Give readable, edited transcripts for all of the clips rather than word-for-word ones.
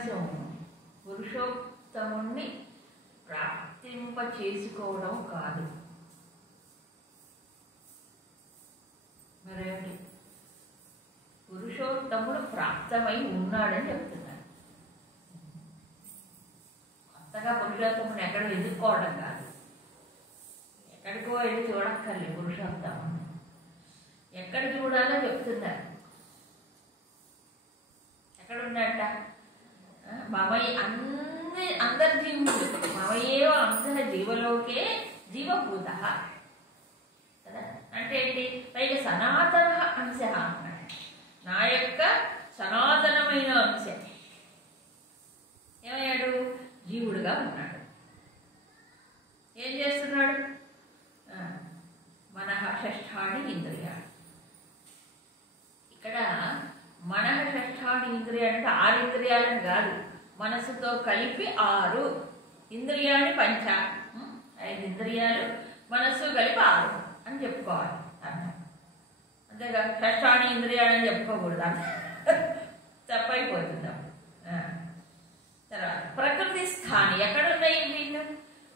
ప్రకాశం పురుషోత్తముణ్ణి ప్రాప్తింప చేసుకోవడం కాదు. మరేమిటి? పురుషోత్తముడు ప్రాప్తమై ఉన్నాడని చెప్తున్నాడు. కొత్తగా పురుషోత్తముని ఎక్కడ ఎదుర్కోవడం కాదు. ఎక్కడికో వెళ్ళి చూడక్కర్లేదు. పురుషోత్తముని ఎక్కడ చూడాలో చెప్తున్నారు. ఎక్కడున్నట్ట? మమై అందరి జీవులు మమయేవ అంశ జీవలోకే జీవభూత కదా. అంటే ఏంటి? పైగా సనాతన అంశ అన్నాడు. నా యొక్క సనాతనమైన అంశ ఏమయ్యాడు? జీవుడుగా ఉన్నాడు. ఏం చేస్తున్నాడు? మనః షష్ఠాని ఇంద్రియాలు. ఇక్కడ మనః షష్ఠాని ఇంద్రియాలు అంటే 6 ఇంద్రియాలని కాదు, మనసుతో కలిపి 6 ఇంద్రియాన్ని పంచ, 5 ఇంద్రియాలు మనస్సు కలిపి 6 అని చెప్పుకోవాలి అర్థం. అంతేగా షష్ఠాని ఇంద్రియాలు అని చెప్పుకోకూడదు, తప్పైపోతుంది అప్పుడు. తర్వాత ప్రకృతి స్థాని. ఎక్కడున్నాయి వీళ్ళు?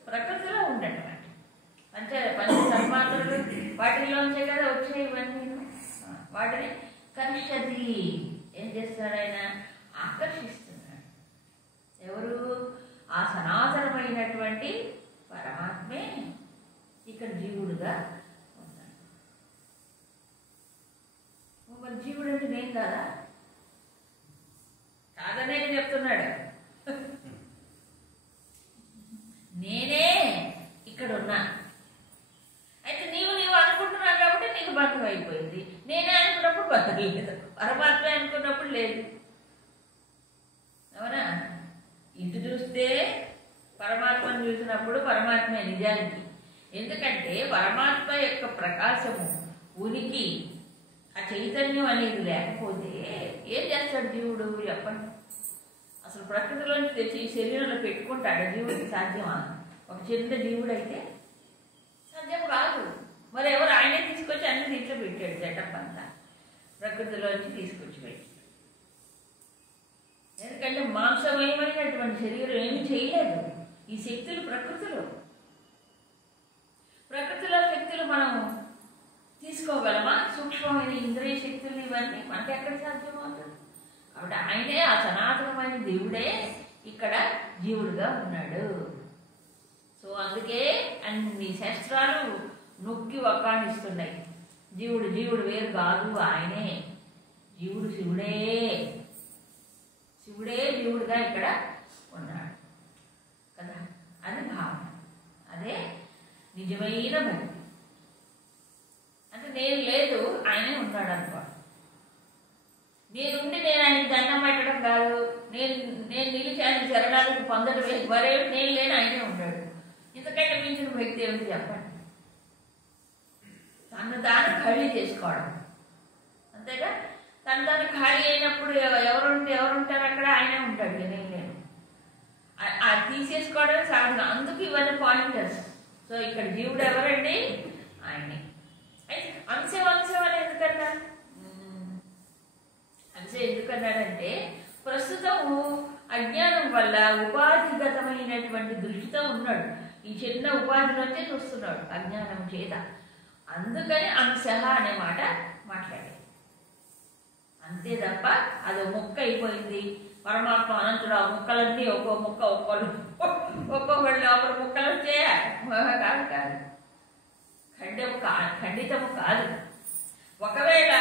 ప్రకృతిలో ఉండటం. పంచ తన్మాత్రలు వాటిలోంచే కదా వచ్చాయి ఇవన్నీ. వాటిని కర్షతి. ఏం చేస్తాడు ఆయన? ఆకర్షిస్తున్నాడు. ఎవరు? ఆ సనాతనమైనటువంటి పరమాత్మే ఇక్కడ జీవుడుగా ఉన్నాడు. మరి జీవుడు అంటే నేను కాదా? కాదనే చెప్తున్నాడు. నేనే ఇక్కడ ఉన్నా. అయితే నీవు అనుకుంటున్నావు కాబట్టి నీకు బంధం అయిపోయింది. నేనే అనుకున్నప్పుడు బంధం లేదు, పరమాత్మ అనుకున్నప్పుడు లేదు. అవునా? ఇటు చూస్తే పరమాత్మను చూసినప్పుడు పరమాత్మే నిజానికి. ఎందుకంటే పరమాత్మ యొక్క ప్రకాశము, ఉనికి, ఆ చైతన్యం అనేది లేకపోతే ఏం చేస్తాడు జీవుడు? చెప్పండి. అసలు ప్రకృతిలోంచి తెచ్చి ఈ శరీరంలో పెట్టుకుంటాడు జీవుడికి సాధ్యమా? ఒక చిన్న జీవుడైతే సాధ్యం కాదు. మరి ఎవరు? ఆయనే తీసుకొచ్చి అన్ని దీంట్లో పెట్టాడు. సెటప్ అంతా ప్రకృతిలోంచి తీసుకొచ్చి పెట్టాడు. ఎందుకంటే మాంసమయమైనటువంటి శరీరం ఏమి చేయలేదు. ఈ శక్తులు ప్రకృతిలో శక్తులు మనం తీసుకోగలమా? సూక్ష్మమైన ఇంద్రియ శక్తులు ఇవన్నీ మనకి ఎక్కడ సాధ్యమవుతుంది? కాబట్టి ఆయనే, ఆ సనాతనమైన దేవుడే ఇక్కడ జీవుడుగా ఉన్నాడు. సో అందుకే అన్ని శాస్త్రాలు నొక్కి వక్కాణిస్తున్నాయి. జీవుడు వేరు కాదు, ఆయనే జీవుడు. శివుడే జీవుడుగా ఇక్కడ ఉన్నాడు కదా. అది భావన. అదే నిజమైన భక్తి. అంటే నేను లేదు, ఆయనే ఉన్నాడు అనుకో. నేనుండి నేను ఆయన దండం పెట్టడం కాదు, నేను నిలిచి ఆయన శరణాలకు పొందడం లేదు. మరేమిటి? నేను లేని ఆయనే ఉన్నాడు. ఇంతకంటే మించిన వ్యక్తి ఏమిటి చెప్పండి? తను దాన్ని ఖాళీ చేసుకోవడం అంతేగా. తను దాన్ని ఖాళీ అయినప్పుడు ఎవరుంటారు అక్కడ? ఆయనే ఉంటాడు. నేను లేను. అది తీసేసుకోవడం సాధన. అందుకు ఇవన్నీ పాయింటర్స్. సో ఇక్కడ జీవుడు ఎవరండి? ఆయనే. అయితే అంశం అని ఎందుకన్నారు? అంశం ఎందుకన్నాడంటే ప్రస్తుతము అజ్ఞానం వల్ల ఉపాధిగతమైనటువంటి దృష్టితో ఉన్నాడు. ఈ చిన్న ఉపాధిలోంచే చూస్తున్నాడు అజ్ఞానం చేత. అందుకని అంశ అనే మాట మాట్లాడాడు. అంతే తప్ప అదో ముక్క అయిపోయింది. పరమాత్మ అనంతుడు. ఆ ముక్కలన్నీ ఒక్కో ముక్క ఒక్కొక్కళ్ళు ఒకరు ముక్కలు వచ్చే కాదు. ఖండితము కాదు. ఒకవేళ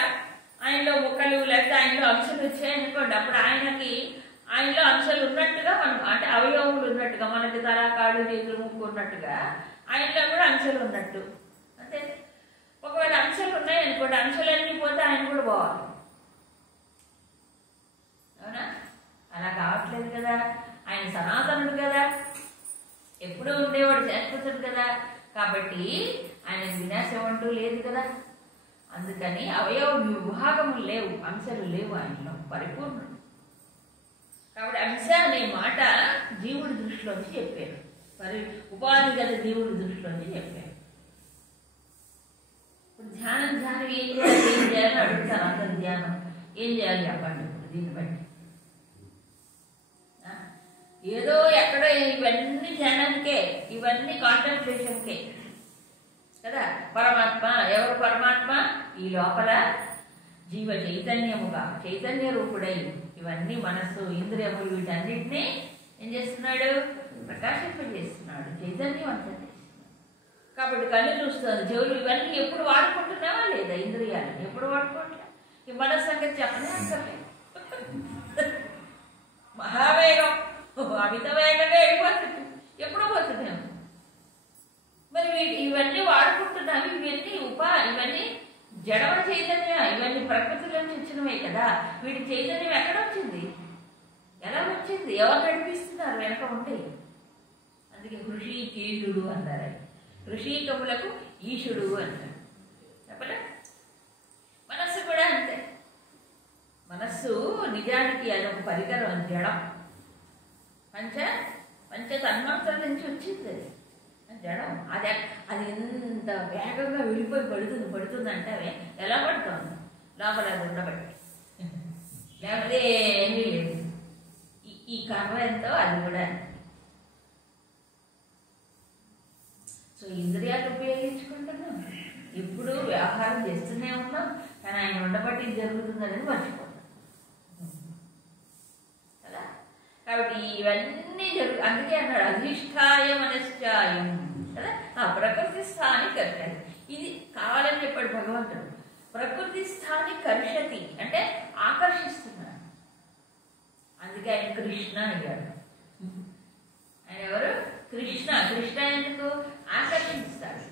ఆయనలో ముక్కలు లేకపోతే ఆయనలో అంశాలు వచ్చాయనుకోండి, అప్పుడు ఆయనలో అంశాలు ఉన్నట్టుగా మనం, అంటే అవయవములు ఉన్నట్టుగా, మనకి తల, కాళ్ళు, చేతులు, ముక్కు ఉన్నట్టుగా ఆయనలో కూడా అంశాలు ఉన్నట్టు. అంతే. ఒకవేళ అంశాలు ఉన్నాయనుకోండి, అంశాలన్నీ పోతే ఆయన కూడా పోవాలి. అవునా? అలా కావట్లేదు కదా. ఆయన సనాతనుడు కదా, ఎప్పుడూ ఉండేవాడు, శాశ్వతుడు కదా. కాబట్టి ఆయన వినాశం అంటూ లేదు కదా. అందుకని అవయవ విభాగములు లేవు, అంశాలు లేవు ఆయనలో, పరిపూర్ణుడు. కాబట్టి అంశ అనే మాట జీవుడి దృష్టిలోంచి చెప్పారు, ఉపాధిగత జీవుడి దృష్టిలోంచి చెప్పారు. ఇప్పుడు ధ్యానం ఏం చేయాలని అడుగుతారు అందరు. ధ్యానం ఏం చేయాలి చెప్పండి ఇప్పుడు దీన్ని బట్టి? ఏదో ఎక్కడో ఇవన్నీ ధ్యానానికే, ఇవన్నీ కాంటెంప్లేషన్కే కదా. పరమాత్మ ఎవరు? పరమాత్మ ఈ లోపల జీవ చైతన్యముగా చైతన్య రూపుడై ఇవన్నీ మనస్సు ఇంద్రియములు వీటన్నిటినీ ఏం చేస్తున్నాడు? ప్రకాశింపజేస్తున్నాడు, చైతన్యవంతం చేస్తున్నాడు. కాబట్టి కళ్ళు చూస్తుంది, చెవులు ఇవన్నీ ఎప్పుడు వాడుకుంటున్నావా లేదా? ఇంద్రియాలను ఎప్పుడు వాడుకోవట్లే. ఈ మనస్సు సంగతి చెప్పనే అక్కర్లేదు. మహావేగం, అమిత వేగంగా వెళ్ళిపోతుంది, ఎప్పుడో పోతున్నాము. మరి ఇవన్నీ వాడుకుంటున్నాము. ఇవన్నీ జడమ చైతన్యం, ఇవన్నీ ప్రకృతిలో ఇచ్చినవే కదా. వీటి చైతన్యం ఎక్కడ వచ్చింది? ఎలా వచ్చింది? ఎవరు నడిపిస్తున్నారు వెనక ఉంటే? అందుకే హృషీకేశుడు అన్నారు. ఋషికములకు ఈశుడు అంటారు. చెప్పలే? మనస్సు కూడా అంతే. మనస్సు నిజానికి అదొక పరికరం, జడం. పంచ తన్మాత్రల నుంచి వచ్చింది అది జడం. అది ఎంత వేగంగా వెళ్ళిపోయి పడుతుంది అంటే ఎలా పడుతుంది? లోపల అది ఉండబట్టి, లేకపోతే ఏమీ లేదు. ఈ కర్మ ఎంతో అది కూడా. సో ఇంద్రియాలు ఉపయోగించుకుంటున్నాం, ఇప్పుడు వ్యవహారం చేస్తూనే ఉన్నాం, కానీ ఆయన ఉండబట్టి ఇది జరుగుతుందని మర్చిపోతాం కదా. కాబట్టి ఇవన్నీ అందుకే అన్నాడు అధిష్టాయ మనశ్చాయం కదా. ప్రకృతి స్థాని కర్షతి, ఇది కావాలని చెప్పాడు భగవంతుడు. ప్రకృతి స్థాని కర్షతి అంటే ఆకర్షిస్తున్నాడు. అందుకే ఆయన కృష్ణ అయ్యాడు. ఆయన ఎవరు? కృష్ణ. కృష్ణ ఎందుకు? ఆకర్షిస్తాడు.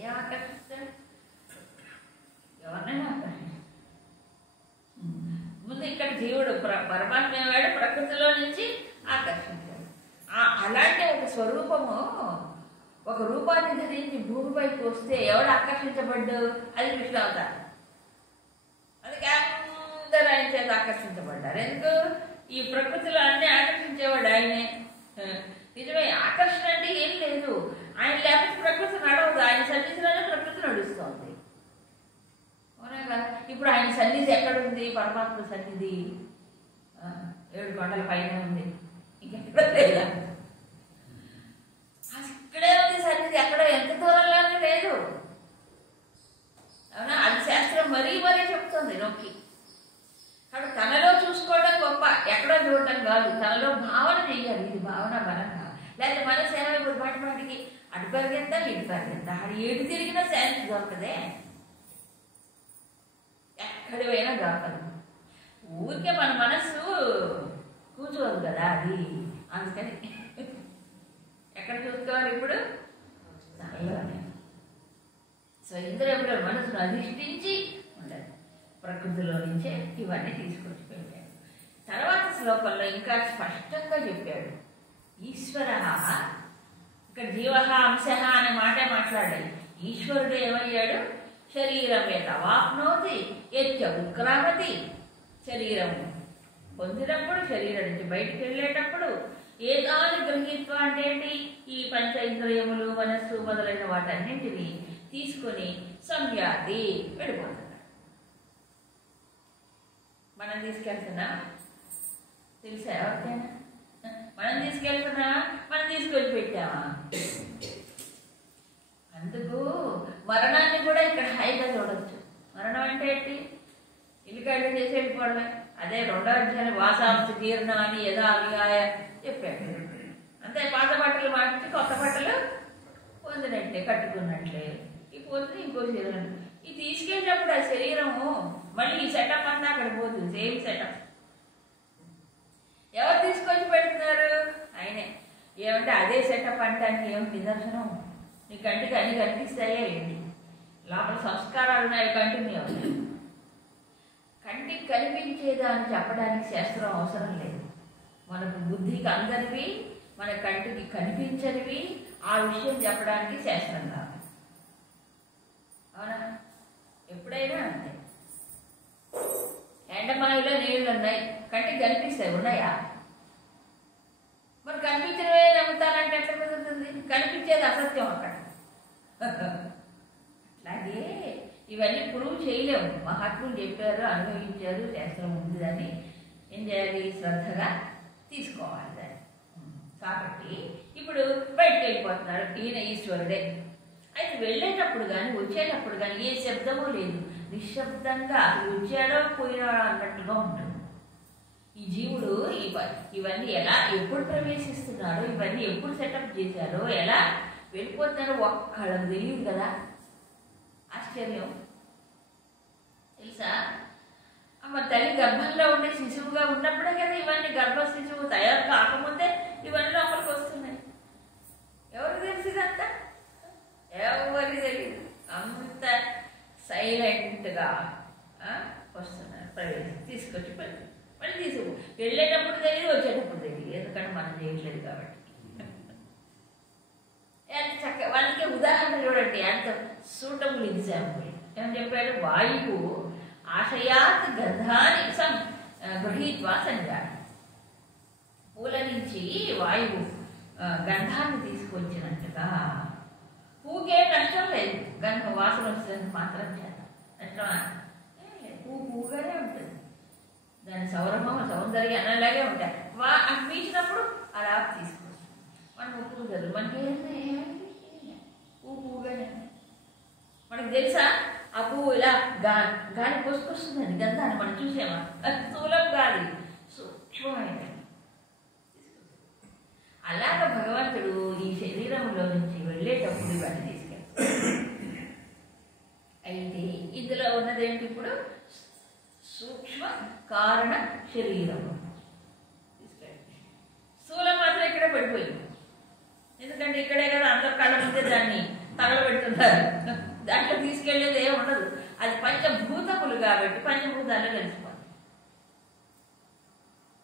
ఏం ఆకర్షిస్తాడు? ఎవరినైనా ఆకర్షిస్తాడు. ముందు ఇక్కడ జీవుడు పరమాత్మ ఏవాడు, ప్రకృతిలో నుంచి ఆకర్షించాడు. అలాంటి ఒక స్వరూపము, ఒక రూపాన్ని ధరించి భూమిపైకి వస్తే ఎవడు ఆకర్షించబడ్డు? అది కృష్ణ అవతారం. అందుకే అందరూ ఆయన చేత ఆకర్షించబడ్డారు. ఎందుకు? ఈ ప్రకృతిలో అన్ని ఆకర్షించేవాడు ఆయనే. నిజమే, ఆకర్షణ అంటే ఏం లేదు. ఆయన లేకపోతే ప్రకృతి నడవదు. ఆయన సన్నిధిలోనే ప్రకృతి నడుస్తుంది. అవునా కదా. ఇప్పుడు ఆయన సన్నిధి ఎక్కడుంది? పరమాత్మ సన్నిధి 7 కొండల పైన ఉంది, ఇంకెక్కడ లేదా? ఇక్కడే ఉంది సన్నిధి, ఎక్కడ ఎంత దూరంలోనే లేదు. అవునా? అది శాస్త్రం మరీ చెప్తుంది నొక్కి. కాబట్టి తనలో చూసుకోవడం గొప్ప, ఎక్కడో చూడటం కాదు. తనలో భావన చెయ్యాలి. ఇది భావన బలంగా. లేకపోతే మనసు ఏమైనా ఇప్పుడు మాటికి అటు పరిగెత్తా ఇటు పరిగెత్తా, అది ఏడు తిరిగినా శాంతి దొరకదే, ఎక్కడి పోయినా దొరకదు. ఊరికే మన మనస్సు కూర్చోదు కదా అది. అందుకని ఎక్కడ చూసుకోవాలి ఇప్పుడు? తనలోనే. సో ఇంద్రియముల మనసును అధిష్ఠించి ఉండాలి. ప్రకృతిలో నుంచే ఇవన్నీ తీసుకొచ్చి పెట్టాడు. తర్వాత శ్లోకంలో ఇంకా స్పష్టంగా చెప్పాడు. ఈశ్వర, ఇక్కడ జీవ అంశ అనే మాటే మాట్లాడాలి. ఈశ్వరుడు ఏమయ్యాడు? శరీరం యథావాప్నోతి యచ్చ ఉత్క్రామతి. శరీరము పొందినప్పుడు, శరీరం నుంచి బయటికి వెళ్ళేటప్పుడు ఏదాని గృహీత్వ అంటే ఏంటి? ఈ పంచ ఇంద్రియములు, మనస్సు మొదలైన వాటన్నింటినీ తీసుకొని సంయాతి వెళ్ళిపోతున్నాడు. మనం తీసుకెళ్తున్నా తెలుసా ఎవరికైనా? మనం తీసుకెళ్తున్నా, మనం తీసుకెళ్ళి పెట్టామా? అందుకు మరణాన్ని కూడా ఇక్కడ హాయిగా చూడొచ్చు. మరణం అంటే ఏంటి? ఇల్లుకాయలు చేసి వెళ్ళిపోవడమే. అదే 2వ అధ్యాయం వాసాంశ జీర్ణ అని యథా విహాయ చెప్పాడు. అంతే, పాత బట్టలు మార్చి కొత్త బట్టలు పొందినట్లే, కట్టుకున్నట్లే. ఈ పోతుంది ఇంకో శరీరం. ఇది తీసుకెళ్ళినప్పుడు ఆ శరీరము మళ్ళీ ఈ సెటప్ అంతా అక్కడ పోతుంది. Same setup. ఎవరు తీసుకొచ్చి పెడుతున్నారు? ఆయనే. ఏమంటే అదే సెటప్ అంటానికి ఏమి నిదర్శనం? నీ కంటికి అన్ని కనిపిస్తాయా ఏంటి? లోపల సంస్కారాలు ఉన్నాయి, కంటిన్యూ అవుతాయి. కంటికి కనిపించేదాన్ని చెప్పడానికి శాస్త్రం అవసరం లేదు. మనకు బుద్ధికి అందరివి, మన కంటికి కనిపించనివి ఆ విషయం చెప్పడానికి శాస్త్రం కాదు. అవునా? ఎప్పుడైనా అంతే. ఎండమావిలో నీళ్లు ఉన్నాయి, కంటికి కనిపిస్తాయి, ఉన్నాయా? మరి కనిపించినవే నమ్ముతానంటే ఎట్లా కుదురుతుంది? కనిపించేది అసత్యం అక్కడ. అట్లాగే ఇవన్నీ ప్రూవ్ చేయలేము. మహాత్ములు చెప్పారు, అనుభవించారు, శాస్త్రం ఉంది అని ఏం చేయాలి? శ్రద్ధగా తీసుకోవాలి దాన్ని. కాబట్టి ఇప్పుడు బయటకు వెళ్ళిపోతున్నాడు ఈయన ఈశ్వరుడే. అయితే వెళ్ళేటప్పుడు కానీ వచ్చేటప్పుడు కానీ ఏ శబ్దము లేదు, నిశ్శబ్దంగా వచ్చాడో పోయినాడో అన్నట్టుగా ఉంటుంది. ఈ జీవుడు ఇవన్నీ ఎలా ఎప్పుడు ప్రవేశిస్తున్నాడో, ఇవన్నీ ఎప్పుడు సెటప్ చేశారో, ఎలా వెళ్ళిపోతున్నాడో ఒక్కళ్ళకు తెలియదు కదా. ఆశ్చర్యం తెలుసా? మరి తల్లి గర్భంలో ఉండే శిశువుగా ఉన్నప్పుడే కదా ఇవన్నీ, గర్భ శిశువు తయారు కాకముందే ఇవన్నీ లోపలికి వస్తున్నాయి. ఎవరికి తెలుసు ఇదంతా? ఎవరికి తెలియదు. అంత సైలెంట్గా వస్తున్నారు. ప్రవేశం తీసుకొచ్చి మళ్ళీ తీసుకు వెళ్ళేటప్పుడు తెలియదు, వచ్చేటప్పుడు తెలియదు. ఎందుకంటే మనం చేయట్లేదు కాబట్టి. ఎంత చక్కగా వాళ్ళకి ఉదాహరణ చూడండి, అంత సూటబుల్ ఎగ్జాంపుల్. ఏమని చెప్పాడు? వాయువు ఆశయాత్ గంధాన్ని గృహీత్వా సంజాత. పూల నుంచి వాయువు గంధాన్ని తీసుకొచ్చినట్టుగా. పూకే నష్టం లేదు, గంధ వాసన వస్తుంది మాత్రం చేత నష్టమా? పువ్వుగానే ఉంటుంది, దాని సౌందర్యం అనేలాగే ఉంటాయి. అనిపించినప్పుడు అలా తీసుకొస్తాం. మనం పువ్వు కదా, మనకి పువ్వుగానే. మనకు తెలుసా ఆ పువ్వు ఇలా గాలి పోసుకొస్తుందండి గంధాన్ని మనం చూసామా? అది స్థూలం గాలి, సూక్ష్మమైన. అలాగ భగవంతుడు ఈ శరీరంలో నుంచి వెళ్ళేటప్పుడు ఇవన్నీ తీసుకెళ్తాడు. అయితే ఇందులో ఉన్నదేంటి? ఇప్పుడు సూక్ష్మ కారణ శరీరము తీసుకెళ్ళి స్థూలం మాత్రం ఇక్కడే పడిపోయింది. ఎందుకంటే ఇక్కడే కదా అందరు కళ్ళ ముందే దాన్ని తగలబెడుతున్నారు. దాంట్లో తీసుకెళ్లేది ఏమి ఉండదు. అది పంచభూతములు కాబట్టి పంచభూతాల్లో కలిసిపోతుంది.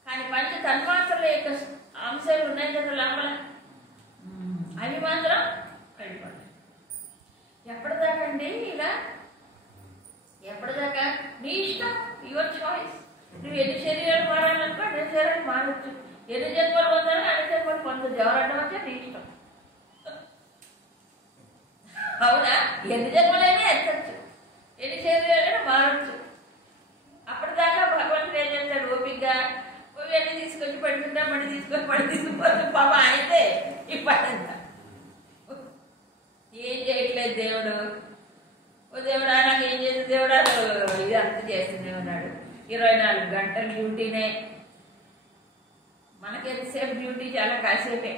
కానీ పంచ తన్మాత్రల యొక్క అంశాలు ఉన్నాయి కదా లోపల, అవి మాత్రం వెళ్ళిపోతాయి. ఎప్పటిదాకండి ఇలా? ఎప్పటిదాకా? నీ ఇష్టం, యువర్ చాయిస్. నువ్వు ఎన్ని శరీరాలు మారాలనుకో అన్ని శరీరాలు మారచ్చు. ఎన్ని జన్మలు పొందాలని అన్ని జన్మలు పొందొచ్చు. ఎవరడ్డం వచ్చా నీ ఇష్టం. అవునా? ఎన్ని జన్మలైనా ఎత్తచ్చు, ఎన్ని శరీరాలైనా మారచ్చు. అప్పటిదాకా భగవంతుడు ఏం చేస్తాడు? ఓపికగా ఇవన్నీ తీసుకొచ్చి పెడుతుంటా, మళ్ళీ తీసుకుపోతుంది. పాప అయితే ఇప్పటింతా ఏం చేయట్లేదు దేవుడు. ఓ దేవుడా నాకు ఏం చేస్తుంది దేవుడా, ఇది అంత చేస్తూనే ఉన్నాడు. 24 గంటలు డ్యూటీనే. మనకి ఎంతసేపు డ్యూటీ? చాలా కాసేపే.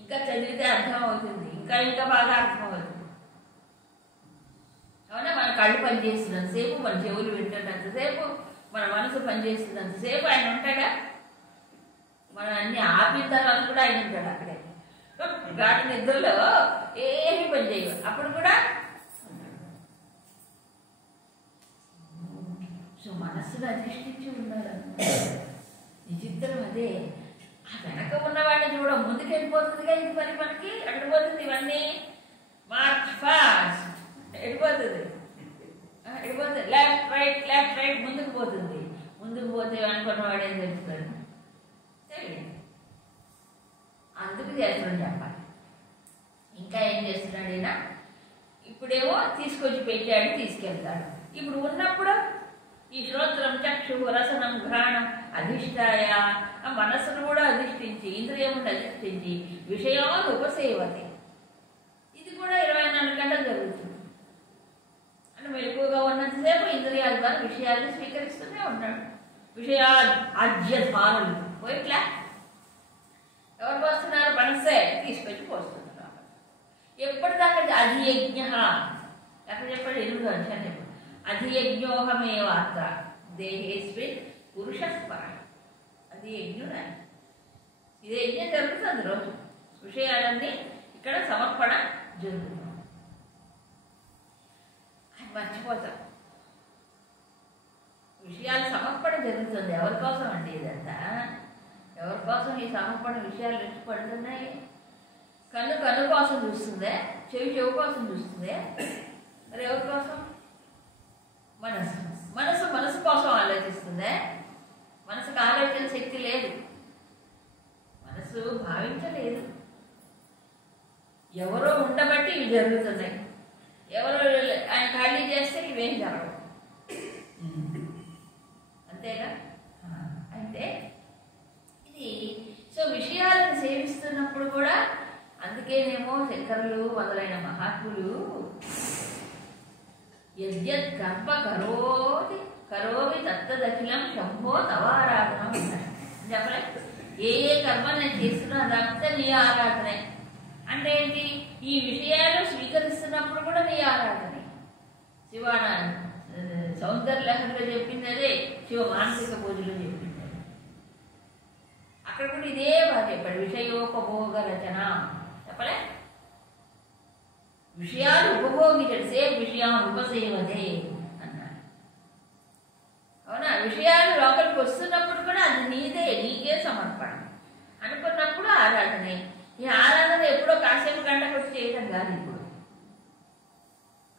ఇంకా చదివితే అర్థం అవుతుంది, ఇంకా బాగా అర్థం అవుతుంది. అవునా? మన కళ్ళు పనిచేస్తున్నంతసేపు, మన చెవులు వింటున్నంతసేపు, మన మనసు పనిచేస్తున్నంతసేపు ఆయన ఉంటాడా? మనం అన్ని ఆపిన తర్వాత కూడా ఆయన ఉంటాడు అక్కడే. గాఢ నిద్రలో ఏమి పని చేయవు, అప్పుడు కూడా. సో మనస్సును అధిష్ఠించి ఉన్నాడు. విచిత్రం అదే. ఆ వెనక ఉన్నవాడిని చూడ ముందుకు వెళ్ళిపోతుందిగా ఇది. మరి మనకి అక్కడ పోతుంది ఇవన్నీ. మార్చ్ ఫాస్ట్ వెళ్ళిపోతుంది. లెఫ్ట్ రైట్ ముందుకు పోతుంది. ముందుకు పోతే అనుకున్నవాడు ఏం తెలుస్తాడు? తెలియదు. అందుకు చేస్తున్నాడు చెప్పాలి. ఇంకా ఏం చేస్తున్నాడు ఈయన? ఇప్పుడేమో తీసుకొచ్చి పెట్టాడు, తీసుకెళ్తాడు. ఇప్పుడు ఉన్నప్పుడు ఈ శ్రోత్రం చక్షు రసనం ఘ్రాణం అధిష్టాయ, ఆ మనస్సును కూడా అధిష్ఠించి, ఇంద్రియమును అధిష్ఠించి విషయాలు ఉపసేవతే. ఇది కూడా 24 గంటలు జరుగుతుంది. అంటే మెలకువగా ఉన్నంతసేపు ఇంద్రియాల ద్వారా విషయాలను స్వీకరిస్తూనే ఉన్నాడు. ఆజ్యధారులు పోయిట్లా ఎవరు పోస్తున్నారు? మనస్సే తీసుకొచ్చి పోస్తున్నారు. ఎప్పటిదాకా అధియజ్ఞ ఎక్కడ చెప్పాడు? 8వ అధ్యాయం చెప్పాడు. అధియజ్ఞోహమేవాత్ర దేహేస్మిన్ పురుష స్మర. అది యజ్ఞుడా? ఇదే యజ్ఞం జరుగుతుంది రోజు. విషయాలన్నీ ఇక్కడ సమర్పణ జరుగుతుంది. అది మర్చిపోతాం. విషయాలు సమర్పణ జరుగుతుంది. ఎవరి కోసం అండి ఇదంతా? ఎవరి కోసం ఈ సమర్పణ విషయాలు పడుతున్నాయి? కన్ను కోసం చూస్తుందే, చెవి కోసం చూస్తుందే. మరి ఎవరి కోసం? మనసు కోసం ఆలోచిస్తుందే. మనసుకు ఆలోచన శక్తి లేదు, మనసు భావించలేదు. ఎవరో ఉండబట్టి ఇవి జరుగుతున్నాయి. ఎవరో ఆయన ఖాళీ చేస్తే ఇవేం జరగవు. అంతేగా? అయితే ఇది అందుకేనేమో శంకరులు మొదలైన మహాత్ములు యద్యత్ కర్మ కరోమి తత్తదఖిలం శంభో తవారాధనం అన్నారు. చెప్పలే ఏ ఏ కర్మ నేను చేస్తున్నా అదంతా నీ ఆరాధనే. అంటే ఏంటి? ఈ విషయాలు స్వీకరిస్తున్నప్పుడు కూడా నీ ఆరాధనే. శివానంద సౌందర్య లహరిలో చెప్పింది అదే, శివ మానసిక పూజలో చెప్పింది అదే. అక్కడ కూడా ఇదే బాగా చెప్పాడు, విషయోపభోగ రచన. చెప్పలే విషయాలు ఉపభోగించే విషయాలు ఉపసేవదే అన్నాడు. అవునా? విషయాలు లోపలికి వస్తున్నప్పుడు కూడా అది నీదే, నీకే సమర్పణ అనుకున్నప్పుడు ఆరాధనే. ఈ ఆరాధన ఎప్పుడో కాసేపు గంట కొట్టి చేయడం కాదు. ఇప్పుడు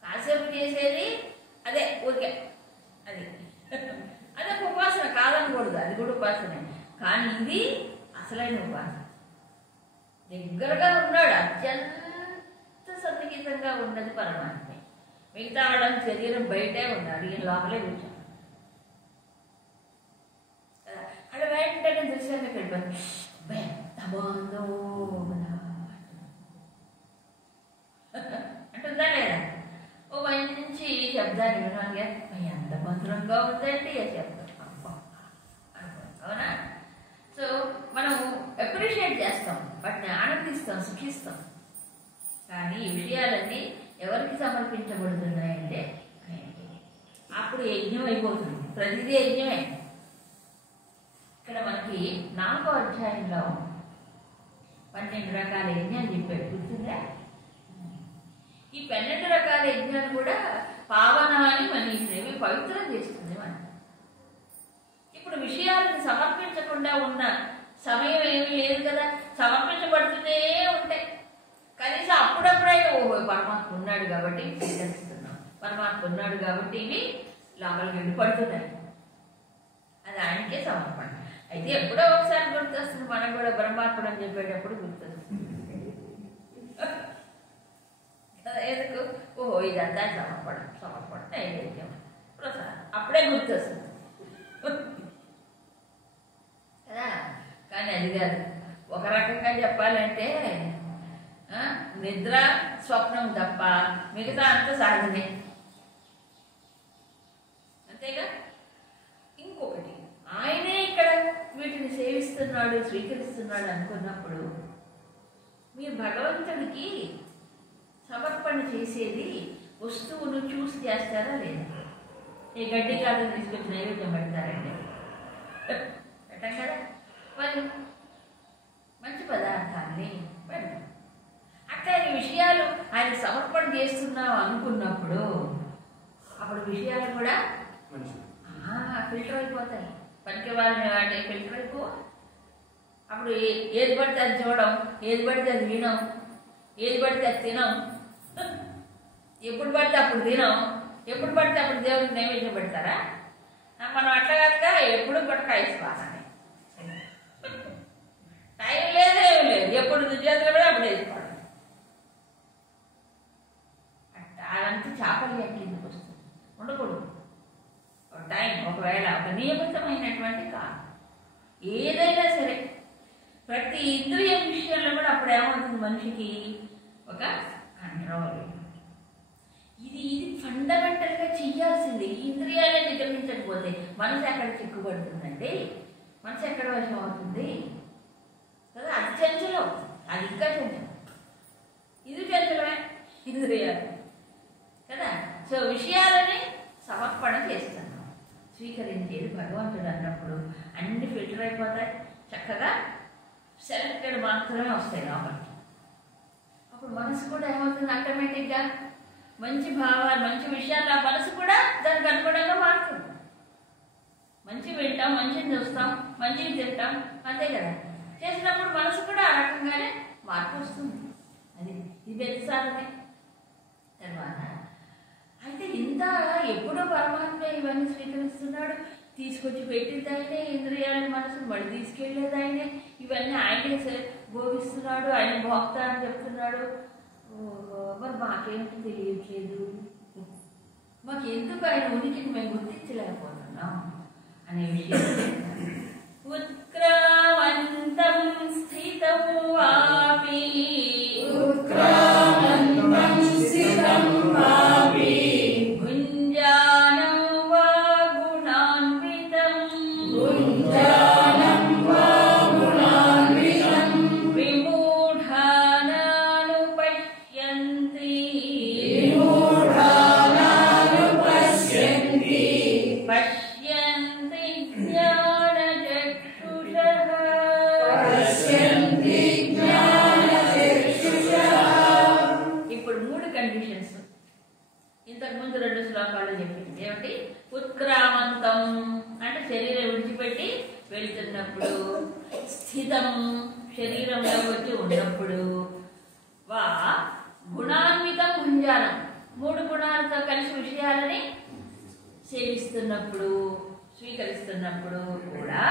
కాసేపు చేసేది అదే ఊరికే, అది అదే ఉపాసన కాదనకూడదు, అది కూడా ఉపాసనే. కానీ ఇది అసలైన ఉపాసన. దగ్గరగా ఉన్నాడు, అత్యంత సన్నిహితంగా ఉన్నది పరమాత్మే. మిగతా వాళ్ళని శరీరం బయటే ఉన్నాడు, ఈయన లోపలే కూర్చోడు. అక్కడ వెంటనే దృశ్యాన్ని పెట్టాను, ఎంత బాగుందో అంటుందా లేదా? ఓ మంచి శబ్దాన్ని వినాలి, ఎంత మధురంగా ఉందండి ఆ శబ్దం, అవునా? సో మనం అప్రిషియేట్ చేస్తాం, వాటిని ఆనందిస్తాం, సుఖిస్తాం. కానీ ఈ విషయాలన్నీ ఎవరికి సమర్పించబడుతున్నాయంటే అప్పుడు యజ్ఞం అయిపోతుంది. ప్రతిదీ యజ్ఞమే. ఇక్కడ మనకి 4వ అధ్యాయంలో 12 రకాల యజ్ఞాలు చెప్పాడు, గుర్తుందా? ఈ 12 రకాల యజ్ఞాలు కూడా పావనాన్ని మనీషినవి, పవిత్రం చేస్తుంది మనం. ఇప్పుడు విషయాలను సమర్పించకుండా ఉన్న సమయం ఏమీ లేదు కదా, సమర్పించబడుతూనే ఉంటాయి. కనీసం అప్పుడప్పుడైనా ఓహో పరమాత్మ ఉన్నాడు కాబట్టి స్వీకరిస్తున్నాం, పరమాత్మ ఉన్నాడు కాబట్టి ఇవి లోపలికి వెళ్ళి పడుతున్నాయి. అది ఆయనకే సమర్పణ. అయితే ఎప్పుడో ఒకసారి గుర్తొస్తుంది, మనకు కూడా పరమాత్ముడు అని చెప్పేటప్పుడు గుర్తొస్తుంది. ఎందుకు? ఓహో ఇదంతా సమర్పణ నైవేద్యం ప్రసాదం, అప్పుడే గుర్తొస్తుంది కదా. కానీ అది కాదు. ఒక రకంగా చెప్పాలంటే నిద్ర స్వప్నం తప్ప మిగతా అంత సాధనే, అంతేగా. ఇంకొకటి, ఆయనే ఇక్కడ వీటిని సేవిస్తున్నాడు, స్వీకరిస్తున్నాడు అనుకున్నప్పుడు మీరు భగవంతుడికి సమర్పణ చేసేది వస్తువును చూసి చేస్తారా లేదా? ఈ గడ్డి కాదు తీసుకొచ్చి నైవేద్యం పెడతారండి, పెట్టం కదా. మరి మంచి పదార్థాన్ని పెడతాం. అట్లా ఈ విషయాలు ఆయన సమర్పణ చేస్తున్నాం అనుకున్నప్పుడు అప్పుడు విషయాలు కూడా ఫిల్టర్ అయిపోతాయి. పనికి వాళ్ళని ఫిల్టర్ అయిపో. అప్పుడు ఏది పడితే అది చూడడం, ఏది పడితే అది వినం, ఏది పడితే అది తినం, ఎప్పుడు పడితే అప్పుడు తినం, ఎప్పుడు పడితే అప్పుడు దేవుడికి నైవేద్యం పెడతారా? మనం అట్లా కాదుగా, ఎప్పుడు పట్టకాయ వేసుకోవాలని టైం లేదు, ఏమి లేదు, ఎప్పుడు చేతులు కూడా అప్పుడు వేసుకోవాలి. అదంతా చాపల్యం కిందకు వస్తుంది, ఉండకూడదు. టైం ఒకవేళ ఒక నియమితమైనటువంటి కాలం ఏదైనా సరే, ప్రతి ఇంద్రియ విషయంలో కూడా అప్పుడు ఏమవుతుంది, మనిషికి ఒక కంట్రోల్. ఇది ఫండమెంటల్గా చెయ్యాల్సింది. ఈ ఇంద్రియాలే నిగ్రహించకపోతే మనసు ఎక్కడ చిక్కుబడుతుందండి, మనసు ఎక్కడ వశం అవుతుంది కదా. అది చంచలం, అది ఇంకా చంచలం, ఇది చంచలమే ఇంద్రియాలు కదా. సో విషయాలని సమర్పణ చేస్తున్నాం, స్వీకరించేది భగవంతుడు అన్నప్పుడు అన్ని ఫిల్టర్ అయిపోతాయి. చక్కగా సెలెక్టెడ్ మాత్రమే వస్తాయి లోపలికి. అప్పుడు మనసు కూడా ఏమవుతుంది, ఆటోమేటిక్గా మంచి భావాలు, మంచి విషయాలు, ఆ మనసు కూడా దానికి అనుగుణంగా మారుతుంది. మంచి వింటాం, మంచిని చూస్తాం, మంచిని తింటాం, అంతే కదా. చేసినప్పుడు మనసు కూడా ఆ రకంగానే మార్పు వస్తుంది. అది ఇది సాధనే. తర్వాత అయితే ఇంత ఎప్పుడో పరమాత్మ ఇవన్నీ స్వీకరిస్తున్నాడు, తీసుకొచ్చి పెట్టింది ఆయనే, ఇంద్రియాల మనసు మళ్ళీ తీసుకెళ్లేది ఆయనే, ఇవన్నీ ఆయనే భోగిస్తున్నాడు, ఆయన భోక్త అని చెప్తున్నాడు. మరి మాకేంటి తెలియట్లేదు, మాకు ఎందుకు ఆయన ఉనికిని మేము గుర్తించలేకపోతున్నాం అనే విషయం. ఉత్క్రామంతం స్థితం వాపి విడిచిపెట్టి వెళ్తున్నప్పుడు, స్థితం శరీరంలో వచ్చి ఉన్నప్పుడు, వా గుణాన్వితం భుంజానం 3 గుణాలతో కలిసి విషయాలని సేవిస్తున్నప్పుడు, స్వీకరిస్తున్నప్పుడు కూడా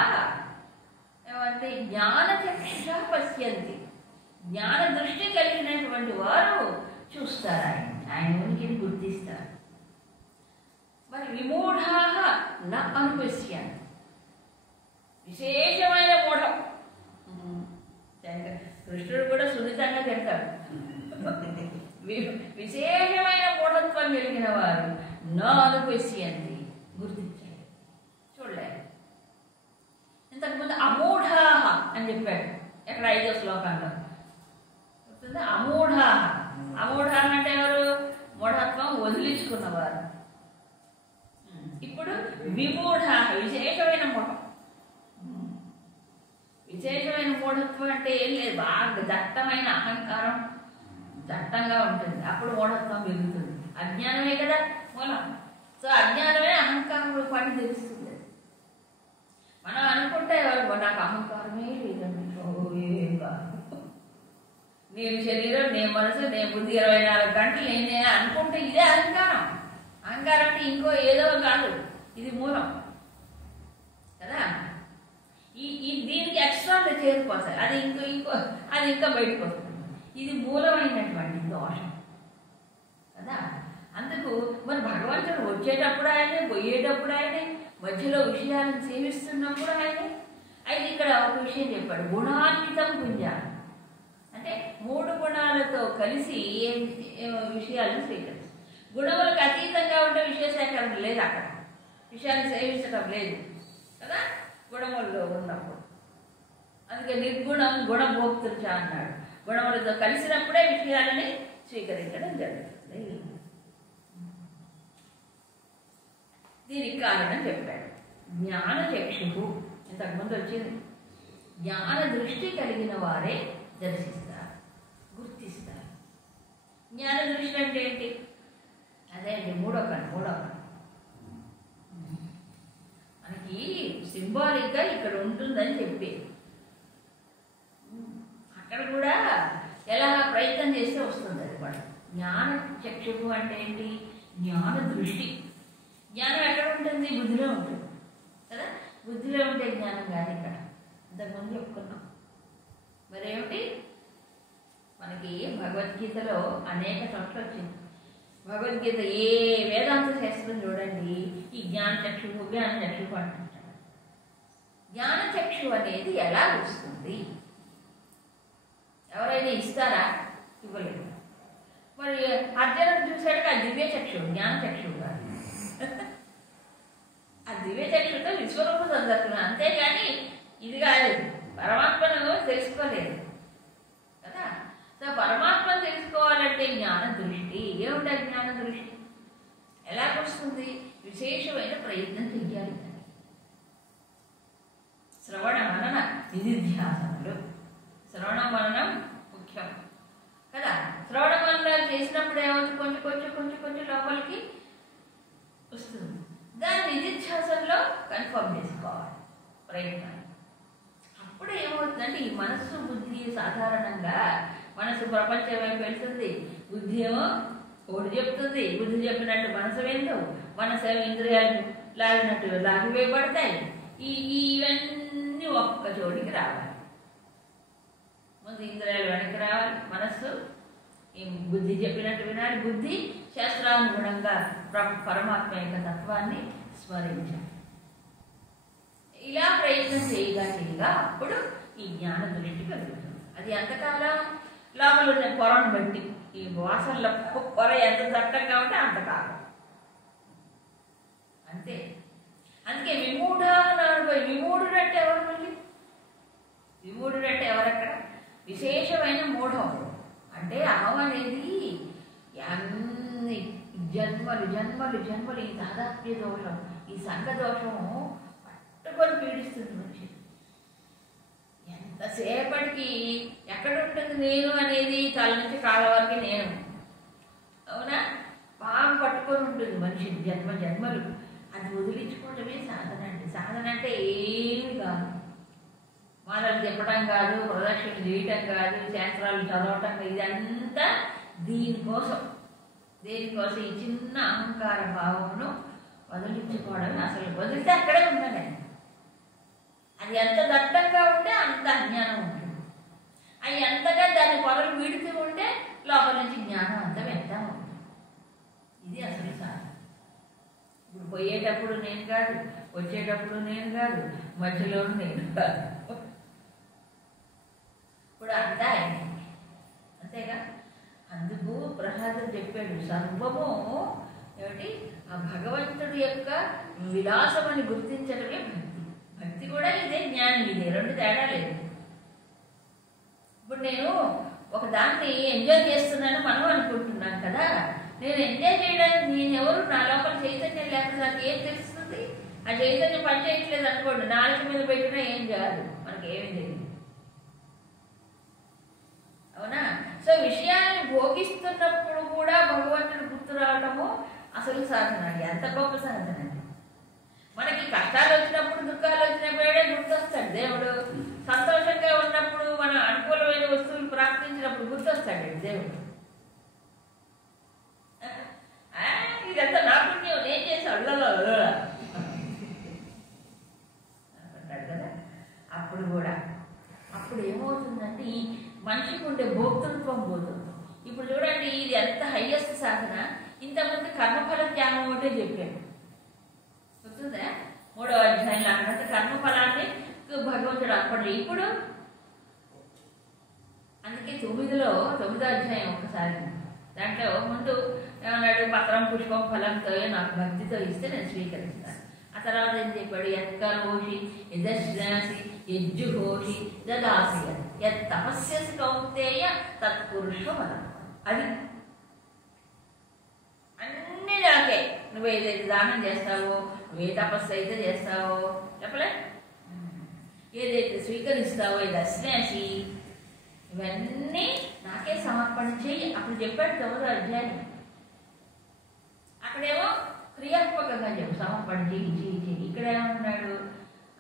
ఏమంటే జ్ఞానచక్షుష పశ్యంతి, జ్ఞాన దృష్టి కలిగినటువంటి వారు చూస్తారు, ఆయన ఉనికిని గుర్తిస్తారు. మరి విమూఢాః న అనుపశ్యంతి, విశేషమైన మూఢం. కృష్ణుడు కూడా సున్నితంగా తింటాడు. విశేషమైన మూఢత్వం కలిగిన వారు నా అనుపశ్యంతి, గుర్తించాడు, చూడలేదు. ఇంతకుముందు అమూఢాః అని చెప్పాడు ఎక్కడ 5వ శ్లోకంలో. అమూఢాః, అమూఢాః అంటే ఎవరు? మూఢత్వం వదిలించుకున్నవారు. ఇప్పుడు విమూఢాః, విశేషమైన మూఢం. విశేషమైన మూఢత్వం అంటే ఏం లేదు, బాగా దట్టమైన అహంకారం దట్టంగా ఉంటుంది, అప్పుడు మూఢత్వం పెరుగుతుంది. అజ్ఞానమే కదా మూలం. సో అజ్ఞానమే అహంకారం రూపాన్ని తెలుస్తుంది. మనం అనుకుంటే నాకు అహంకారమే లేదండి, ఏం కాదు, నేను శరీరం, నేను మనసు, నేను బుద్ధి 24 గంటలు నేనే అనుకుంటే ఇదే అహంకారం. అహంకారం అంటే ఇంకో ఏదో కాదు, ఇది మూలం కదా. దీనికి ఎక్స్ట్రా చేరిపోతాయి, అది అది ఇంకా బయటకు వస్తుంది. ఇది మూలమైనటువంటి దోషం కదా. అందుకు మరి భగవంతుడు వచ్చేటప్పుడు ఆయనే, పోయేటప్పుడు ఆయనే, మధ్యలో విషయాలను సేవిస్తున్నప్పుడు ఆయనే. అయితే ఇక్కడ ఒక విషయం చెప్పాడు, గుణాన్వితం పుంజానం అంటే 3 గుణాలతో కలిసి విషయాలను స్వీకరిస్తారు. గుణములకు అతీతంగా ఉండే విషయ సేకరణ లేదు, అక్కడ విషయాన్ని సేవించడం లేదు కదా గుణముల్లో ఉన్నప్పుడు. అందుకే నిర్గుణం గుణభోక్తృచ అన్నాడు. గుణములతో కలిసినప్పుడే విషయాలని స్వీకరించడం జరుగుతుంది. దీనికి కారణం చెప్పాడు. జ్ఞానచక్షు ఇంతకుముందు వచ్చింది. జ్ఞాన దృష్టి కలిగిన వారే దర్శిస్తారు, గుర్తిస్తారు. జ్ఞాన దృష్టి అంటే ఏంటి? అదే అండి మూడో కన్ను. మనకి సింబాలిక్గా ఇక్కడ ఉంటుందని చెప్పేది. అక్కడ కూడా ఎలా ప్రయత్నం చేస్తే వస్తుంది అది కూడా. జ్ఞాన చక్షువు అంటే ఏంటి? జ్ఞాన దృష్టి. జ్ఞానం ఎక్కడ ఉంటుంది? బుద్ధిలో ఉంటుంది కదా. బుద్ధిలో ఉంటే జ్ఞానం కాదు. ఇక్కడ ఇంతకుముందు చెప్పుకున్నాం. మరేమిటి? మనకి భగవద్గీతలో అనేక చోట్ల వచ్చింది. భగవద్గీత ఏ వేదాంత శాస్త్రం చూడండి, ఈ జ్ఞానచక్షువు అంటుంటాడు. జ్ఞానచక్షు అనేది ఎలా వస్తుంది? ఎవరైనా ఇస్తారా? ఇవ్వలేదు. మరి అర్జునుడు చూశాడు, ఆ దివ్య చక్షువు, జ్ఞానచక్షువు కాదు. ఆ దివ్య చక్షుతో విశ్వరూప సందర్శనం, అంతేగాని ఇది కాలేదు. పరమాత్మను తెలుసుకోలేదు కదా. సో పరమాత్మను తెలుసుకోవాలంటే జ్ఞాన దృష్టి. ఏముంటుంది జ్ఞాన దృష్టి? ఎలాగొస్తుంది? విశేషమైన ప్రయత్నం చెయ్యాలి. శ్రవణ మనన నిధిధ్యాసనలు. శ్రవణ మననం ముఖ్యం కదా. శ్రవణ మననాలు చేసినప్పుడు ఏమవుతుంది? కొంచెం లోపలికి వస్తుంది. దాన్ని నిధిధ్యాసనలో కన్ఫర్మ్ చేసుకోవాలి ప్రయత్నం. అప్పుడు ఏమవుతుందంటే ఈ మనస్సు బుద్ధి సాధారణంగా మనసు ప్రపంచం వైపు వెళ్తుంది, బుద్ధి ఏమో ఒకటి చెప్తుంది, బుద్ధి చెప్పినట్టు మనసు వెళ్తూ, మనసు ఇంద్రియాలు లాగినట్టు లాగివేయబడతాయి. ఇవన్నీ ఒక్క చోటికి రావాలి. ముందు ఇంద్రియాలు వెనక్కి రావాలి, మనస్సు బుద్ధి చెప్పినట్టు వినాలి, బుద్ధి శాస్త్రానుగుణంగా పరమాత్మ యొక్క తత్వాన్ని స్మరించాలి. ఇలా ప్రయత్నం చేయగా అప్పుడు ఈ జ్ఞాన దృష్టి కలుగుతుంది. అది ఎంతకాలం? లోపల ఉన్న పొరను బట్టి, ఈ వాసనల పొర ఎంత దట్టంగా ఉంటే అంతకాలం అంతే. అందుకే విమూఢుడు అంటే ఎవరు? మళ్ళీ విమూఢుడు అంటే ఎవరక్కడ? విశేషమైన మూఢం. అంటే అహం అనేది అన్ని జన్మలు ఈ తాదాత్మ్య దోషం, ఈ సంఘ దోషము పట్టుకొని పీడిస్తుంది మనిషి. ఎంతసేపటికి ఎక్కడ ఉంటుంది నేను అనేది? తల నుంచి కాళ్ళ వరకు నేను, అవునా? బాగా పట్టుకొని ఉంటుంది మనిషి జన్మలు. అది వదిలించుకోవటమే సాధన అండి. సాధన అంటే ఏమి కాదు, మాటలు చెప్పడం కాదు, ప్రదక్షిణ చేయటం కాదు, శాస్త్రాలు చదవటం కాదు, ఇదంతా దేనికోసం ఈ చిన్న అహంకార భావమును వదిలించుకోవడం. అసలు వదిలితే అక్కడే ఉండాలి. అది ఎంత దట్టంగా ఉంటే అంత అజ్ఞానం ఉంటుంది. అది ఎంతగా దాని పొరలు వీడుతూ ఉంటే లోపల నుంచి జ్ఞానం అంతా వెంట ఉంటుంది. ఇది అసలు సాధన. ఇప్పుడు పోయేటప్పుడు నేను కాదు, వచ్చేటప్పుడు నేను కాదు, మధ్యలో నేను కాదు, ఇప్పుడు అంతా ఆయనే. అంతేగా. అందుకు ప్రహ్లాదుడు చెప్పాడు, సర్వము ఏమిటి ఆ భగవంతుడి యొక్క విలాసమని గుర్తించడమే భక్తి. భక్తి కూడా ఇదే, జ్ఞానం ఇదే, రెండు తేడా లేదు. ఇప్పుడు నేను ఒక దాన్ని ఎంజాయ్ చేస్తున్నాను మనం అనుకుంటున్నాం కదా, నేను ఎంజాయ్ చేయడానికి నేను ఎవరు, నా లోపల చైతన్యం లేకపోతే నాకు ఏం తెలుస్తుంది? ఆ చైతన్యం పని చేయట్లేదు అనుకోండి, నాలుగు మీద పెట్టినా ఏం కాదు, మనకి ఏమీ తెలియదు. అవునా? సో విషయాన్ని భోగిస్తున్నప్పుడు కూడా భగవంతుడు గుర్తు రావటము అసలు సాధన. ఎంత గొప్ప సాధన అండి. మనకి కష్టాలు వచ్చినప్పుడు, దుఃఖాలు వచ్చినప్పుడే గుర్తొస్తాడు దేవుడు. సంతోషంగా ఉన్నప్పుడు, మన అనుకూలమైన వస్తువులు ప్రాప్తించినప్పుడు గుర్తొస్తాడు దేవుడు. ఇదంతా నా పుణ్యం, నేను చేశాడు అంటాడు కదా. అప్పుడు కూడా అప్పుడు ఏమవుతుందంటే ఈ మనిషికి ఉండే భోక్తృత్వం పోతుంది. ఇప్పుడు చూడండి, ఇది ఎంత హైయెస్ట్ సాధన. ఇంతకుముందు కర్మఫల త్యాగం ఒకటే చెప్పాడు, గుర్తుందా? 3వ అధ్యాయంలో అన్నట్టు కర్మఫలాన్ని భగవంతుడు అప్పట్లో. ఇప్పుడు అందుకే 9వ అధ్యాయం ఒకసారి దాంట్లో ముందు ఏమన్నాడు, పత్రం పుష్పం ఫలంతో నాకు భక్తితో ఇస్తే నేను స్వీకరిస్తాను. ఆ తర్వాత ఏం చెప్పాడు, యత్కరోషి యదశ్నాసి యజ్జుహోషి దదాసి యత్ తపస్యసి కౌంతేయ తత్పురుషమనం. అది అన్నీ నాకే. నువ్వు ఏదైతే దానం చేస్తావో, నువ్వే తపస్సు అయితే చేస్తావో, చెప్పలే, ఏదైతే స్వీకరిస్తావో, ఇది అశ్నాసి, ఇవన్నీ నాకే సమర్పణ చేయి. అప్పుడు చెప్పాడు 9వ అధ్యాయం. అక్కడేమో క్రియాత్మకంగా చెప్పు, సమర్పణ చేయి. ఇక్కడ ఏమంటున్నాడు,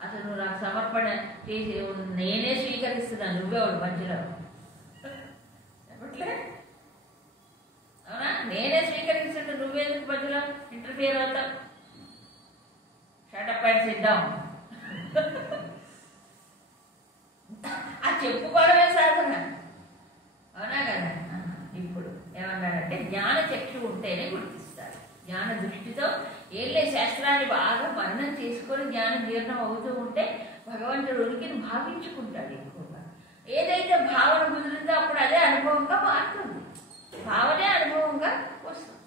అసలు నువ్వు నాకు సమర్పణ చేసి నేనే స్వీకరిస్తున్నాను, నువ్వేవాడు మధ్యలో చెప్పట్లే. అవునా? నేనే స్వీకరిస్తుంటే నువ్వేందుకు మధ్యలో ఇంటర్ఫియర్ అవుతావు? Shut up and SIT down. ఆ చెప్పుకోవడమే సాధన. అవునా కదా? ఇప్పుడు ఏమన్నాడంటే జ్ఞాన చక్షు ఉంటేనే గుర్తిస్తారు. జ్ఞాన దృష్టితో ఏళ్ళే శాస్త్రాన్ని బాగా మననం చేసుకొని జ్ఞానం జీర్ణం అవుతూ ఉంటే భగవంతుడు ఉనికిని భావించుకుంటాడు ఎక్కువగా. ఏదైతే భావన కుదిరిందో అప్పుడు అదే అనుభవంగా మారుతుంది. భావనే అనుభవంగా వస్తుంది.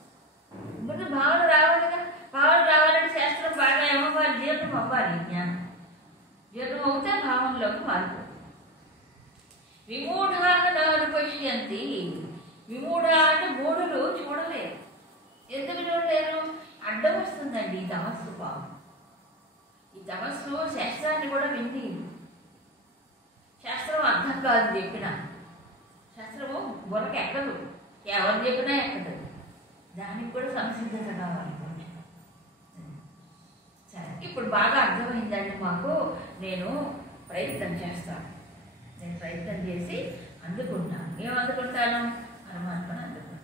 ముందు భావన రావాలిగా. భావన రావాలంటే శాస్త్రం బాగా ఏమవ్వాలి, జీర్ణం అవ్వాలి. జ్ఞానం జీర్ణం అవుతే భావనలోకి మారుతుంది. విమూఢాను పశ్యంతి. విమూఢ అంటే మూఢులు చూడలేరు. ఎందుకు చూడలేరు? అడ్డం వస్తుందండి ఈ తమస్సు భావం. ఈ తమస్సు శాస్త్రాన్ని కూడా వింది. శాస్త్రం అర్థం కాదు చెప్పిన, శాస్త్రము బుర్రకి ఎక్కదు, ఎవరు చెప్పినా ఎక్కదు. దానికి కూడా సంసిద్ధత కావాలి కొంచెం. సరే, ఇప్పుడు బాగా అర్థమైందండి మాకు. నేను ప్రయత్నం చేస్తాను. నేను ప్రయత్నం చేసి అందుకుంటాను. ఏం అందుకుంటాను? పరమాత్మను అందుకుంటాను.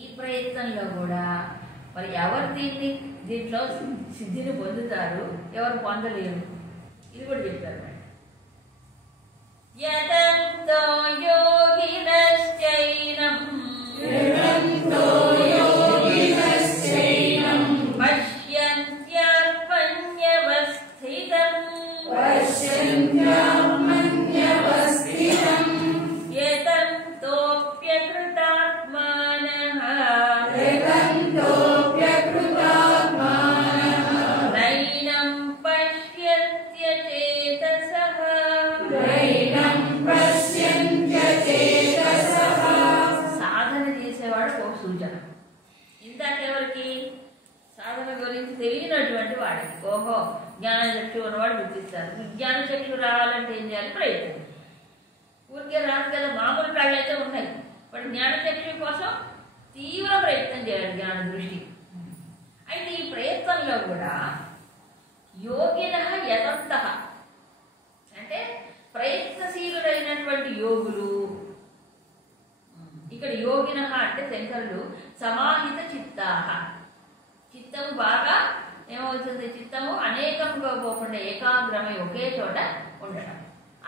ఈ ప్రయత్నంలో కూడా మరి ఎవరు దీంట్లో సిద్ధిని పొందుతారు, ఎవరు పొందలేరు, ఇది కూడా చెప్పారు. యతంతో యోగినశ్చైనం పశ్యంత్యాత్మన్యవస్థితం యతంతోప్యకృతాత్మానః నైనం పశ్యంత్యచేతసః. సాధన చేసేవాడు ఒక సూచన. ఇందాకెవరికి? సాధన గురించి తెలియనటువంటి వాడికి. ఓహో, జ్ఞానచక్షు ఉన్నవాడు గుర్తిస్తారు. జ్ఞానచక్షు రావాలంటే ఏం చేయాలి? ప్రయత్నం. ఊరికే రాదు కదా, మామూలు కళ్ళు అయితే ఉన్నాయి. వాడు జ్ఞానచక్షు కోసం తీవ్ర ప్రయత్నం చేయాలి, జ్ఞాన దృష్టి. అయితే ఈ ప్రయత్నంలో కూడా యోగినః యతంతః అంటే ప్రయత్నశీలుడైనటువంటి యోగులు. ఇక్కడ యోగినః అంటే శంకరులు సమాహిత చిత్తాః, చిత్తము బాగా ఏమవుతుంది, చిత్తము అనేకంగా పోకుండా ఏకాగ్రమై ఒకే చోట ఉండడం.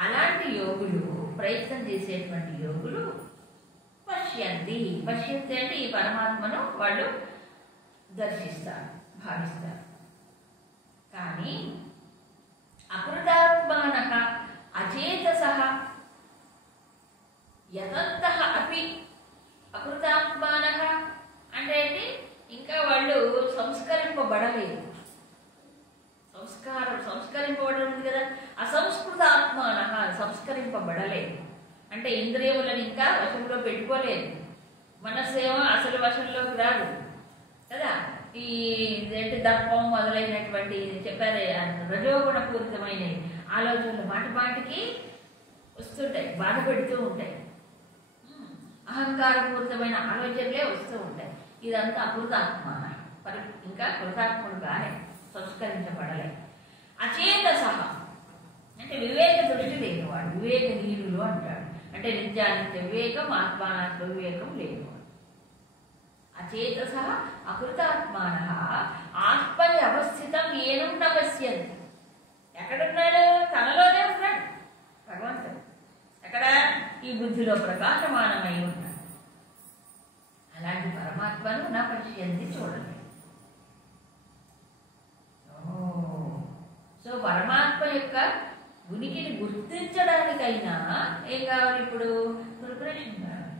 అలాంటి యోగులు, ప్రయత్నం చేసేటువంటి యోగులు పశ్యంతి, పశ్యంతి అంటే ఈ పరమాత్మను వాళ్ళు దర్శిస్తారు, భావిస్తారు. కానీ అకృతాత్మానః అచేతసః యతంతః అపి, అకృతాత్మానః అంటే ఏంటి, ఇంకా వాళ్ళు సంస్కరింపబడలేదు. సంస్కరింపబడడం ఉంది కదా, అసంస్కృతాత్మానః సంస్కరింపబడలేదు అంటే ఇంద్రియములను ఇంకా వశంలో పెట్టుకోలేదు. మనస్సేమో అసలు వశంలోకి రాదు కదా. ఈ ఏంటి దర్పం మొదలైనటువంటి చెప్పారే రజోగుణ పూరితమైన ఆలోచనలు మాటి మాటికి వస్తుంటాయి, బాధ పెడుతూ ఉంటాయి. అహంకారపూరితమైన ఆలోచనలే వస్తూ ఉంటాయి. ఇదంతా అకృతాత్మాన, ఇంకా కృతాత్ముడుగానే సంస్కరించబడలే. అచేతసః అంటే వివేక దృష్టి లేనివాడు, వివేకహీనులు అంటాడు. అంటే నిత్యానిత్య వివేకం, ఆత్మానాత్మ వివేకం లేనివాడు. అచేతసః అకృతాత్మానః ఆత్మని అవస్థితం ఏనం న పశ్యంతి. ఎక్కడున్నాడు? తనలోనే ఉన్నాడు భగవంతుడు. ఎక్కడ? ఈ బుద్ధిలో ప్రకాశమానమై ఉన్నాడు. అలాంటి పరమాత్మను నా పశ్యంతి, చూడలేదు. సో పరమాత్మ యొక్క ఉనికిని గుర్తించడానికైనా ఏం కావాలి? ఇప్పుడు ప్రిపరేషన్ కావాలి.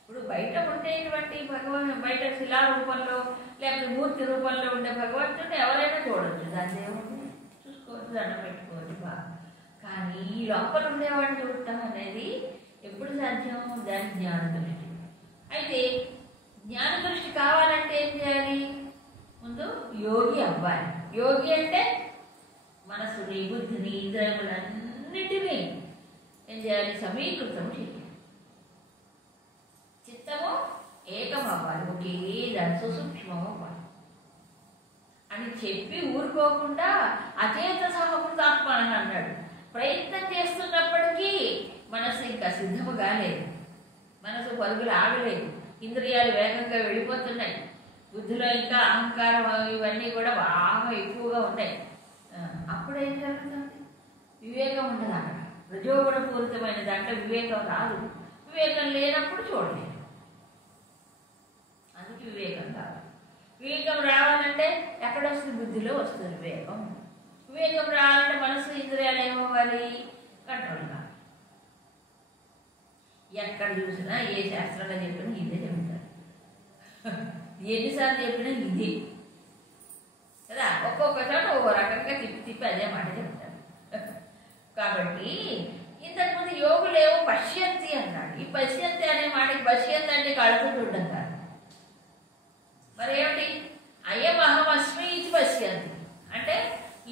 ఇప్పుడు బయట ఉండేటువంటి బయట శిలారూపంలో లేకపోతే మూర్తి రూపంలో ఉండే భగవంతుడిని ఎవరైనా చూడవచ్చు, దాని దేవుడిని చూసుకోవచ్చు, దండం పెట్టుకోవచ్చు బాగా. కానీ ఈ లోపల ఉండేవాడిని చూడటం అనేది ఎప్పుడు సాధ్యం? దాని జ్ఞాన దృష్టి. అయితే జ్ఞాన దృష్టి కావాలంటే ఏం చేయాలి? ముందు యోగి అవ్వాలి. యోగి అంటే మనసుని, బుద్ధిని, ఇంద్రియములన్నిటినీ ఏం చేయాలి? సమీకృతం చేయాలి. చిత్తము ఏకం అవ్వాలి, ఒకే దాని సూక్ష్మం అవ్వాలి అని చెప్పి ఊరుకోకుండా అచేతసః అకృతాత్మానః అన్నాడు. ప్రయత్నం చేస్తున్నప్పటికీ మనసు ఇంకా సిద్ధము కాలేదు, మనసు పరుగులు ఆగలేదు, ఇంద్రియాలు వేగంగా వెళ్ళిపోతున్నాయి, బుద్ధిలో ఇంకా అహంకారం ఇవన్నీ కూడా బాగా ఎక్కువగా ఉన్నాయి. అప్పుడు ఏం జరుగుతుంది? వివేకం ఉండదు అక్కడ. రజోగుణ పూరితమైన దాంట్లో వివేకం రాదు. వివేకం లేనప్పుడు చూడలేదు. అందుకే వివేకం కాదు. వివేకం రావాలంటే ఎక్కడ వస్తుంది? బుద్ధిలో వస్తుంది వివేకం. వివేకం రావాలంటే మనసు, ఇంద్రియాలు ఏమవ్వాలి? కంట్రోల్ కావాలి. ఎక్కడ చూసినా ఏ శాస్త్రంలో చెప్పినా ఇదే చెబుతారు, ఎన్నిసార్లు చెప్పినా ఇదే కదా. ఒక్కొక్క చోట ఒక్కో రకంగా తిప్పి అదే మాట చెప్తారు. కాబట్టి ఇంతకుముందు యోగులేమో పశ్యంతి అన్నాడు. ఈ పశ్యంతి అనే మాటకి పశ్యంతి అంటే కళ్ళతో చూడడం కాదు, మరేమిటి? అయమహమస్మి ఇది పశ్యంతి అంటే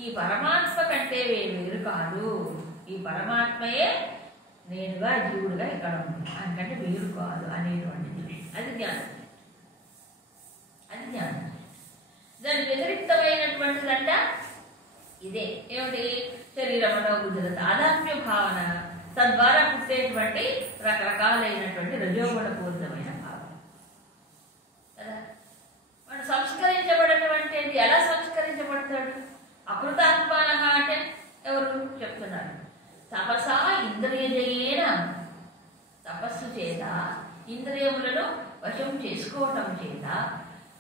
ఈ పరమాత్మ కంటే వేరు కాదు, ఈ పరమాత్మయే నేనుగా జీవుడుగా ఇక్కడ ఉంది, అందుకంటే వేరు కాదు అనేటువంటి దృష్టి. అది జ్ఞానం, అది జ్ఞానం. దాని వ్యతిరిక్తమైనటువంటిదంట ఇదే. ఏమిటి? శరీరములో బుద్ధుల తాదాత్మ్య భావన, తద్వారా పుట్టేటువంటి రకరకాలైనటువంటి రజోగుణ పూరితమైన భావన కదా. మనం సంస్కరించబడినటువంటి ఎలా సంస్కరించబడతాడు? అకృతాత్మానః అంటే ఎవరు చెప్తున్నారు? తపసా ఇంద్రియజయేన, తపస్సు చేత ఇంద్రియములను వశం చేసుకోవటం చేత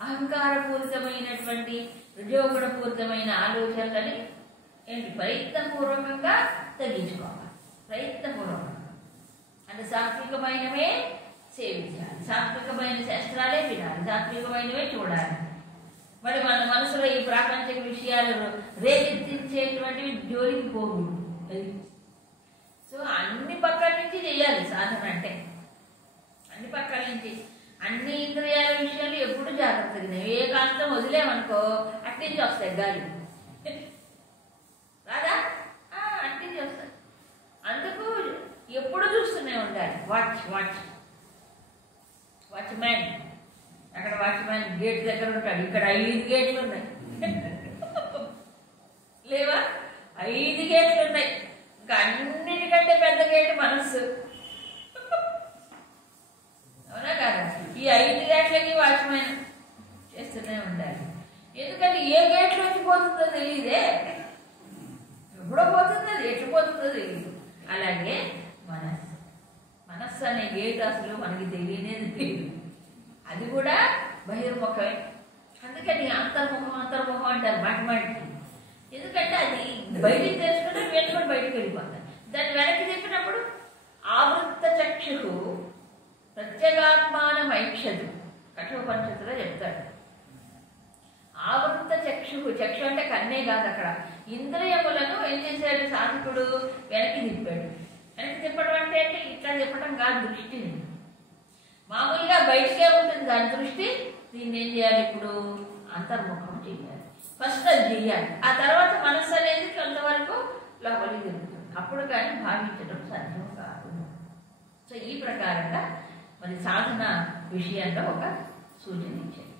అహంకారపూరితమైనటువంటి రజోగుణపూరితమైన ఆలోచనలని ఏంటి? ప్రయత్నపూర్వకంగా తగ్గించుకోవాలి. ప్రయత్నపూర్వకంగా అంటే సాత్వికమైనవే సేవించాలి, సాత్వికమైన శాస్త్రాలే వినాలి, సాత్వికమైనవే చూడాలి. మరి మన మనసులో ఈ ప్రాపంచిక విషయాలు రేకెత్తించేటువంటివి జోలికి పోకూడదు. సో అన్ని పక్కల నుంచి చేయాలి సాధన. అంటే అన్ని పక్కల నుంచి అన్ని ఇంద్రియాల విషయాలు ఎప్పుడు జాగ్రత్తగా, ఏకాంతం వదిలేమనుకో అట్నుంచి వస్తాయి గాలి రాదా, అట్నుంచి వస్తాయి. అందుకు ఎప్పుడు చూస్తూనే ఉండాలి. వాచ్మ్యాన్ అక్కడ వాచ్మ్యాన్ గేట్ దగ్గర ఉంటాడు, ఇక్కడ 5 గేట్లు ఉన్నాయి 5 గేట్లు ఉన్నాయి. ఇంకా అన్నిటికంటే పెద్ద గేటు మనస్సు. అవునా కాదా? ఈ 5 గేట్లకి వాచ్మెన్ చేస్తూనే ఉండాలి. ఎందుకంటే ఏ గేట్లోంచి పోతుందో తెలియదే, ఎప్పుడో పోతుందో ఎట్లు పోతుందో తెలియదు. అలాగే మనస్సు అనే గేటు అసలు మనకి తెలియనేది తెలియదు. అది కూడా బహిర్ముఖమే. అందుకని అంతర్ముఖం అంటారు మాటిమాటికి. ఎందుకంటే అది బయటికి తెలుసుకుంటే నేను కూడా బయటకు వెళ్ళిపోతాను. దాన్ని వెనక్కి చెప్పినప్పుడు ఆవృత్త చక్షు ప్రత్యేగాత్మానం ఐక్షదు కఠోపనిషత్తులో చెప్తాడు. ఆవృత్త చక్షు అంటే కన్నే కాదు, అక్కడ ఇంద్రియములను ఏం చేశాడు సాధకుడు? వెనక్కి తిప్పాడు. వెనక్కి తిప్పడం అంటే ఇట్లా తిప్పడం కాదు, దృష్టిని. మామూలుగా బయటకే ఉంటుంది దాని దృష్టి. దీన్ని ఏం చేయాలి? ఇప్పుడు అంతర్ముఖం చేయాలి. ఫస్ట్ అది చేయాలి. ఆ తర్వాత మనస్సు అనేది కొంతవరకు లోపలికి తిరుగుతుంది. అప్పుడు కానీ భావించడం సాధ్యం కాదు. సో ఈ ప్రకారంగా మరి సాధన విషయంలో ఒక సూచన ఇచ్చారు.